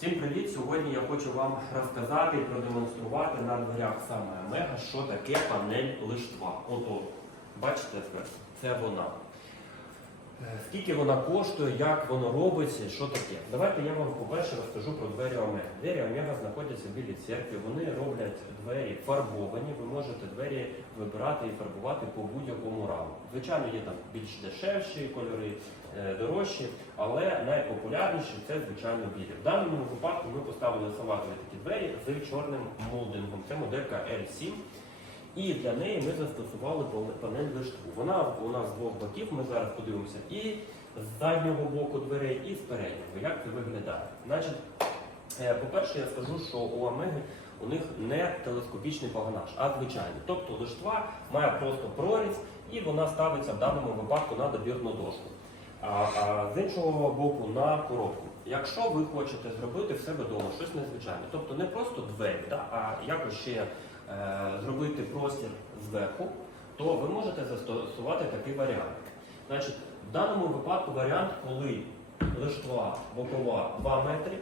Всім привіт! Сьогодні я хочу вам розказати і продемонструвати на дверях саме Омега, що таке панель лиштва. Ото, бачите, це вона. Е, Скільки вона коштує, як воно робиться, що таке? Давайте я вам по-перше розкажу про двері Омега. Двері Омега знаходяться в білій церкві, вони роблять двері фарбовані, ви можете двері вибирати і фарбувати по будь-якому раму. Звичайно, є там більш дешевші кольори, е, дорожчі, але найпопулярніші це звичайно білі. В даному випадку ми поставили салатові такі двері з чорним молдингом. Це моделька L7. І для неї ми застосували панель лиштву. Вона у нас з двох боків, ми зараз подивимося і з заднього боку дверей, і з переднього. Як це виглядає? Значить, по-перше, я скажу, що у Омеги у них не телескопічний погонаж, а звичайний. Тобто лиштва має просто проріз, і вона ставиться в даному випадку на добірну дошку. А, а з іншого боку на коробку. Якщо ви хочете зробити в себе вдома щось незвичайне, тобто не просто двері, да, а якось ще е, зробити простір зверху, то ви можете застосувати такий варіант. Значить, в даному випадку варіант, коли лиштва бокова 2 метри,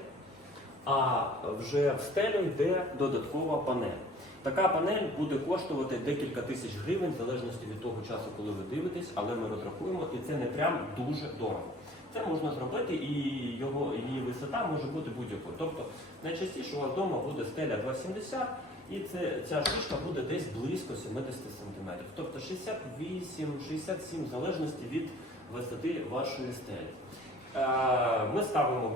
а вже в стелю йде додаткова панель. Така панель буде коштувати декілька тисяч гривень, в залежності від того часу, коли ви дивитесь, але ми розрахуємо, і це не прям дуже дорого. Це можна зробити, і його її висота може бути будь-якою. Тобто найчастіше у вас вдома буде стеля 2,70, і це, ця шишка буде десь близько 70 см. Тобто 68-67 в залежності від висоти вашої стелі. Е, Ми ставимо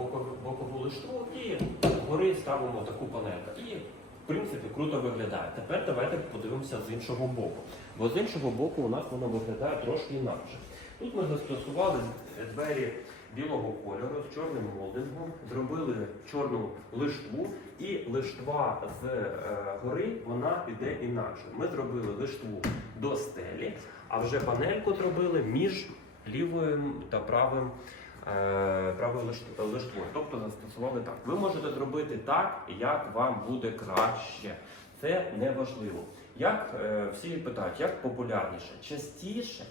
бокову, лиштву і вгори ставимо таку панельку. І в принципі круто виглядає. Тепер давайте подивимося з іншого боку. Бо з іншого боку у нас воно виглядає трошки інакше. Тут ми застосували двері білого кольору з чорним молдингом, зробили чорну лиштву, і лиштва з е, гори вона піде інакше. Ми зробили лиштву до стелі, а вже панельку зробили між лівою та правим. Е, Правою лиштвою, тобто застосували так. Ви можете зробити так, як вам буде краще. Це не важливо. Як е, всі питають, як популярніше? Частіше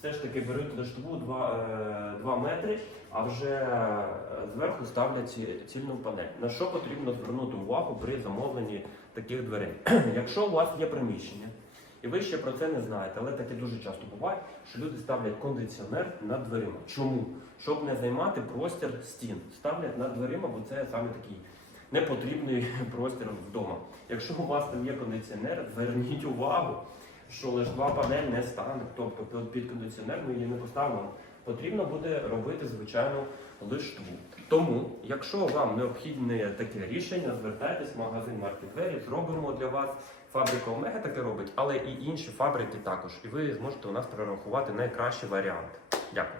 все ж таки беруть лиштву 2, 2 метри, а вже е, зверху ставлять цільну панель. На що потрібно звернути увагу при замовленні таких дверей? Якщо у вас є приміщення, і ви ще про це не знаєте, але таке дуже часто буває, що люди ставлять кондиціонер над дверима. Чому? Щоб не займати простір стін. Ставлять над дверима, бо це саме такий непотрібний простір вдома. Якщо у вас там є кондиціонер, зверніть увагу, що лише два панель не стане. Тобто під- кондиціонер ми її не поставимо. Потрібно буде робити звичайну лиштву. Тому, якщо вам необхідне таке рішення, звертайтесь в магазин Маркетвері, зробимо для вас. Фабрика Омега таке робить, але і інші фабрики також. І ви зможете у нас прорахувати найкращий варіант. Дякую.